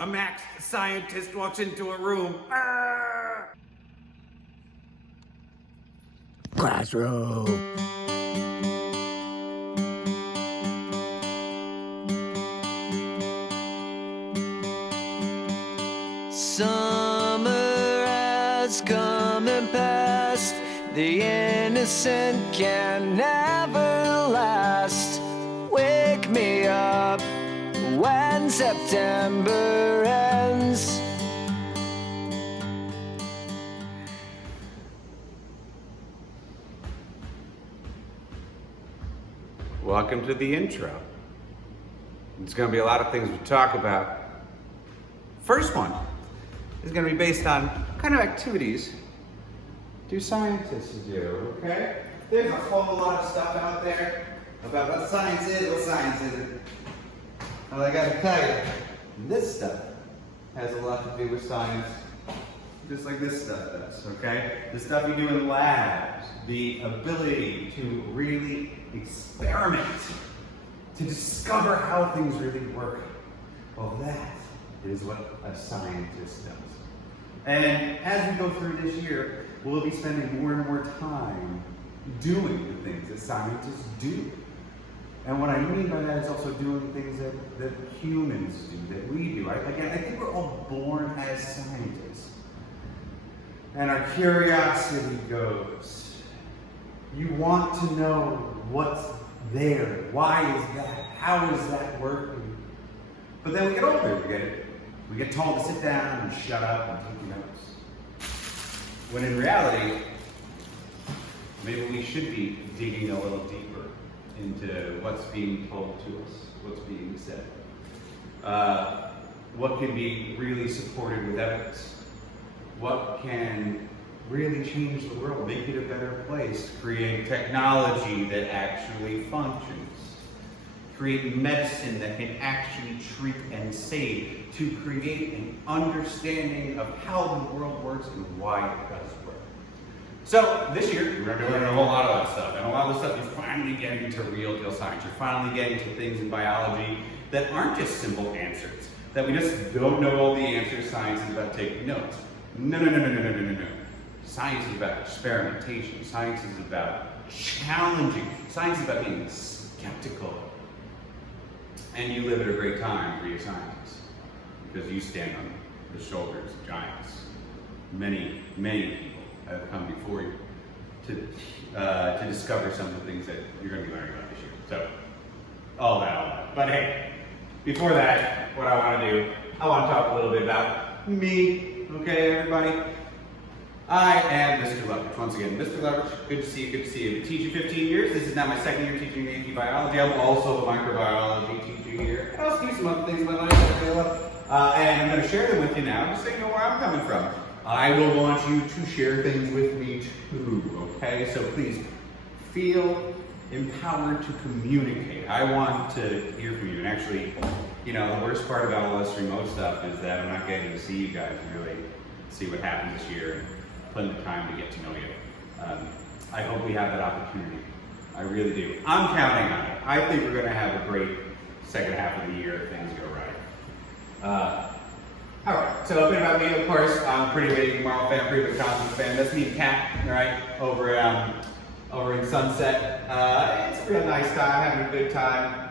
A max scientist walks into a room. Classroom. Summer has come and passed. The innocent can never last. Wake me up when September ends. Welcome to the intro. It's going to be a lot of things we talk about. First one is going to be based on what kind of activities do scientists do, okay? There's a whole lot of stuff out there about what science is, what science isn't. Well, I got to tell you, this stuff has a lot to do with science, just like this stuff does, okay? The stuff you do in labs, the ability to really experiment, to discover how things really work. Well, that is what a scientist does. And as we go through this year, we'll be spending more and more time doing the things that scientists do. And what I mean by that is also doing things that humans do, that we do. Again, I think we're all born as scientists. And our curiosity goes. You want to know what's there. Why is that? How is that working? But then we get older, we get told to sit down and shut up and take notes. When in reality, maybe we should be digging a little deeper into what's being told to us, what's being said. What can be really supported with evidence? What can really change the world, make it a better place, create technology that actually functions, create medicine that can actually treat and save, to create an understanding of how the world works and why it does work. So this year, we're going to be learning a whole lot of that stuff, and a lot of the stuff you're finally getting to real deal science. You're finally getting to things in biology that aren't just simple answers, that we just don't know all the answers. Science is about taking notes. No. Science is about experimentation. Science is about challenging. Science is about being skeptical. And you live at a great time to be a scientist, because you stand on the shoulders of giants. Many people have come before you to discover some of the things that you're going to be learning about this year. So, all that. But hey, before that, what I want to do, I want to talk a little bit about me. Okay, everybody? I am Mr. Leverage. Once again, Mr. Leverage, good to see you, good to see you. I've been teaching 15 years. This is now my second year teaching AP biology. I'm also a microbiology teacher here. I also do some other things in my life that I love. And I'm going to share them with you now, just so you know where I'm coming from. I will want you to share things with me too, okay? So please feel empowered to communicate. I want to hear from you. And actually, you know, the worst part about all this remote stuff is that I'm not getting to see you guys and really see what happens this year and put in the time to get to know you. I hope we have that opportunity. I really do. I'm counting on it. I think we're going to have a great second half of the year if things go right. All right, so a bit about me, of course. I'm a pretty big Marvel fan, pretty big Cosmos fan. That's me and Kat, right, over in Sunset. It's a real nice time, having a good time,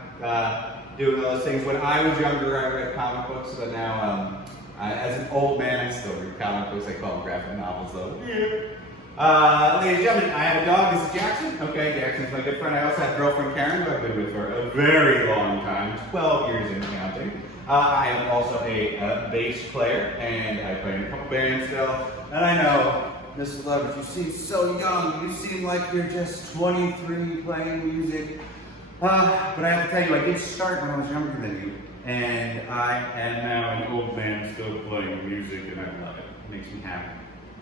doing those things. When I was younger, I read comic books, but now, as an old man, I still read comic books. I call them graphic novels, though. Ladies and gentlemen, I have a dog. This is Jackson. Okay, Jackson's my good friend. I also have a girlfriend, Karen, who I've been with for a very long time, 12 years in counting. I am also a bass player, and I play in a couple bands still. And I know, Mr. Leverage, you seem so young. You seem like you're just 23 playing music. But I have to tell you, I did start when I was younger than you. And I am now an old man still playing music, and I love it. It makes me happy.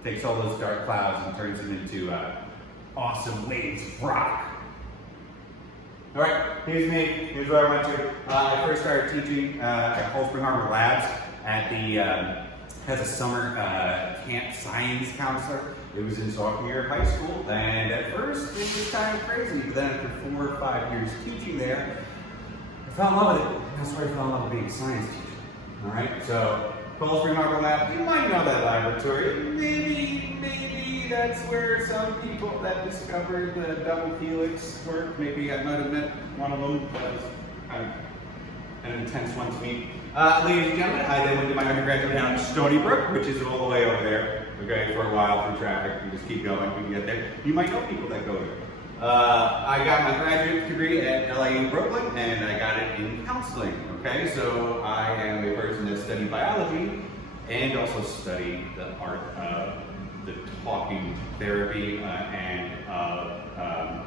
It takes all those dark clouds and turns them into awesome waves of rock. All right, here's me. Here's where I went to. I first started teaching at Cold Spring Harbor Labs at the as a summer camp science counselor. It was in sophomore year of high school, and at first it was kind of crazy. But then after 4 or 5 years teaching there, I fell in love with it. That's where I fell in love with being a science teacher. All right, so Cold Spring Harbor Lab, you might know that laboratory. Maybe that's where some people that discovered the double helix work. Maybe I might have met one of them. That was kind of an intense one to meet. Ladies and gentlemen, I then went to my undergraduate down in Stony Brook, which is all the way over there. Okay, for a while through traffic, we just keep going, we can get there. You might know people that go there. I got my graduate degree at LIU Brooklyn, and I got it in counseling. Okay, so I am a person that studied biology and also studied the art of the talking therapy and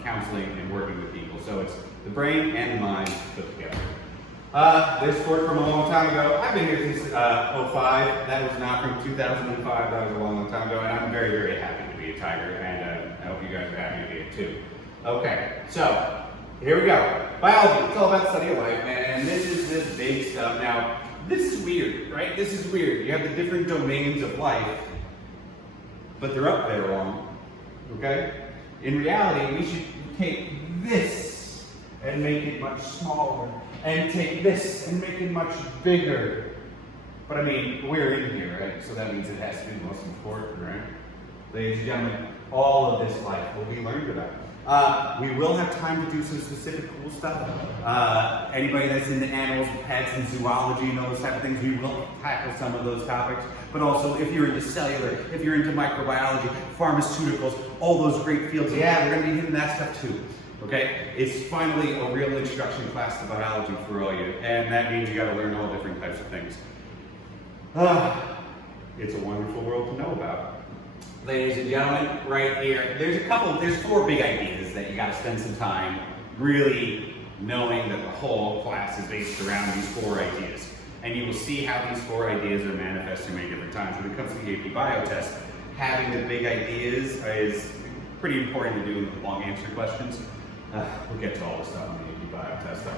counseling and working with people. So it's the brain and the mind put together. This sport from a long time ago. I've been here since '05. That was not from 2005. That was a long time ago, and I'm very, very happy to be a Tiger, and I hope you guys are happy to be it too. Okay, so here we go. Biology. It's all about the study of life, and this is this big stuff. Now, this is weird, right? This is weird. You have the different domains of life, but they're up there wrong. Okay? In reality, we should take this and make it much smaller, and take this and make it much bigger. But I mean, we're in here, right? So that means it has to be the most important, right? Ladies and gentlemen, all of this life will be learned about. We will have time to do some specific cool stuff. Anybody that's into animals, pets, and zoology and all those type of things, we will tackle some of those topics. But also, if you're into cellular, if you're into microbiology, pharmaceuticals, all those great fields, yeah, we're going to be hitting that stuff too. Okay? It's finally a real introduction class to biology for all you. And that means you got to learn all different types of things. It's a wonderful world to know about. Ladies and gentlemen, right here, there's 4 big ideas that you got to spend some time really knowing that the whole class is based around these 4 ideas. And you will see how these 4 ideas are manifested many different times. When it comes to the AP Bio test, having the big ideas is pretty important to do in the long answer questions. We'll get to all the stuff in the AP Bio test though.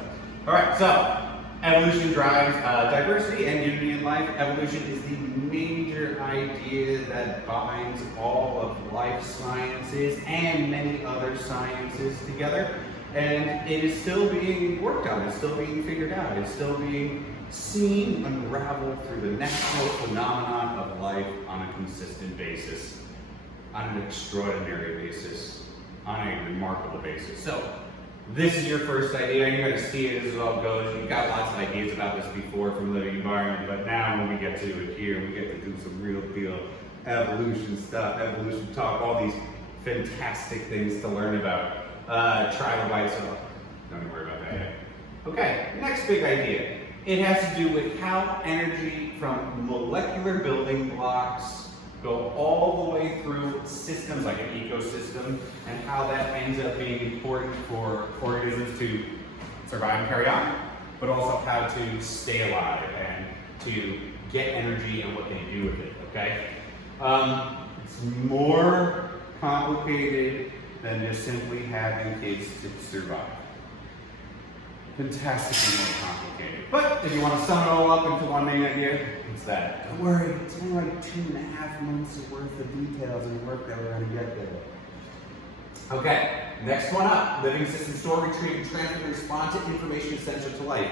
All right, so evolution drives diversity and unity in life. Evolution is the major idea that binds all of life sciences and many other sciences together. And it is still being worked on, it's still being figured out, it's still being seen unravel through the natural phenomenon of life on a consistent basis, on an extraordinary basis, on a remarkable basis. So, this is your first idea, and you're going to see it as it all goes. You've got lots of ideas about this before from living environment, but now when we get to it here, we get to do some real deal evolution stuff, evolution talk, all these fantastic things to learn about. Trilobites, so don't even worry about that yet. Okay, next big idea. It has to do with how energy from molecular building blocks go all the way through systems like an ecosystem, and how that ends up being important for organisms to survive and carry on, but also how to stay alive and to get energy and what they do with it, okay? It's more complicated than just simply having kids to survive. Fantastically more complicated. But if you want to sum it all up into one main idea, it's that. Don't worry, it's only like 2.5 months worth of details and work that we're going to get there. Okay, next one up. Living systems store, retrieve, and transfer and respond to information essential to life.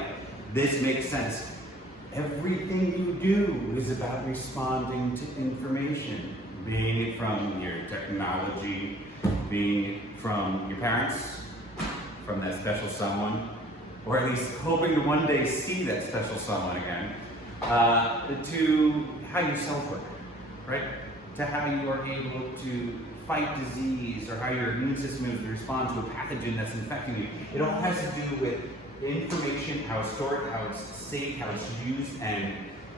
This makes sense. Everything you do is about responding to information. Being it from your technology, being it from your parents, from that special someone, or at least hoping to one day see that special someone again, to how your cells work, right? To how you are able to fight disease, or how your immune system is to respond to a pathogen that's infecting you. It all has to do with information, how it's stored, how it's saved, how it's used, and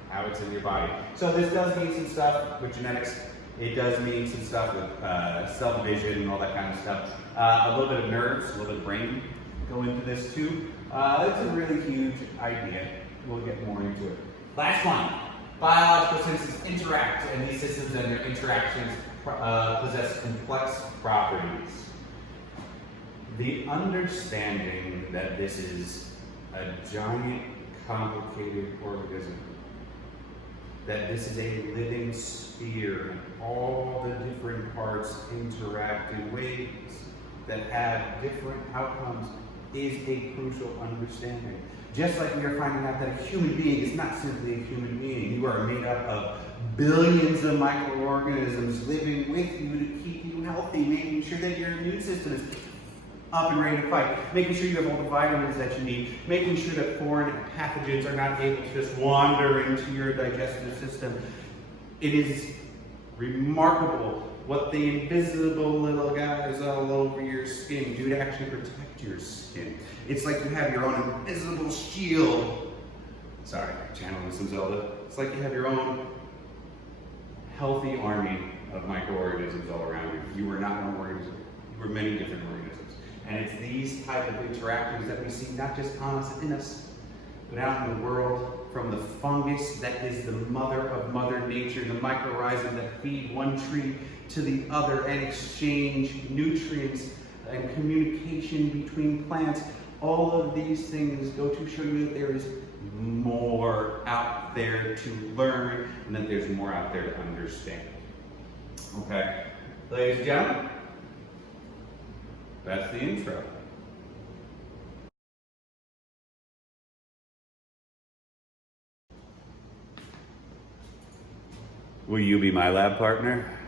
how it's in your body. So this does mean some stuff with genetics. It does mean some stuff with cell division and all that kind of stuff. A little bit of nerves, a little bit of brain go into this too. It's a really huge idea. We'll get more into it. Last one. Biological systems interact, and these systems and their interactions possess complex properties. The understanding that this is a giant, complicated organism, that this is a living sphere, and all the different parts interact in ways that have different outcomes is a crucial understanding. Just like we are finding out that a human being is not simply a human being. You are made up of billions of microorganisms living with you to keep you healthy, making sure that your immune system is up and ready to fight, making sure you have all the vitamins that you need, making sure that foreign pathogens are not able to just wander into your digestive system. It is remarkable what the invisible little guys all over your skin do to actually protect your skin. It's like you have your own invisible shield. Sorry, channeling some Zelda. It's like you have your own healthy army of microorganisms all around you. You are not one organism. You are many different organisms. And it's these type of interactions that we see not just on us and in us, but out in the world, from the fungus that is the mother of Mother Nature, the mycorrhiza that feed one tree to the other and exchange nutrients and communication between plants. All of these things go to show you that there is more out there to learn and that there's more out there to understand. Okay, ladies and gentlemen, that's the intro. Will you be my lab partner?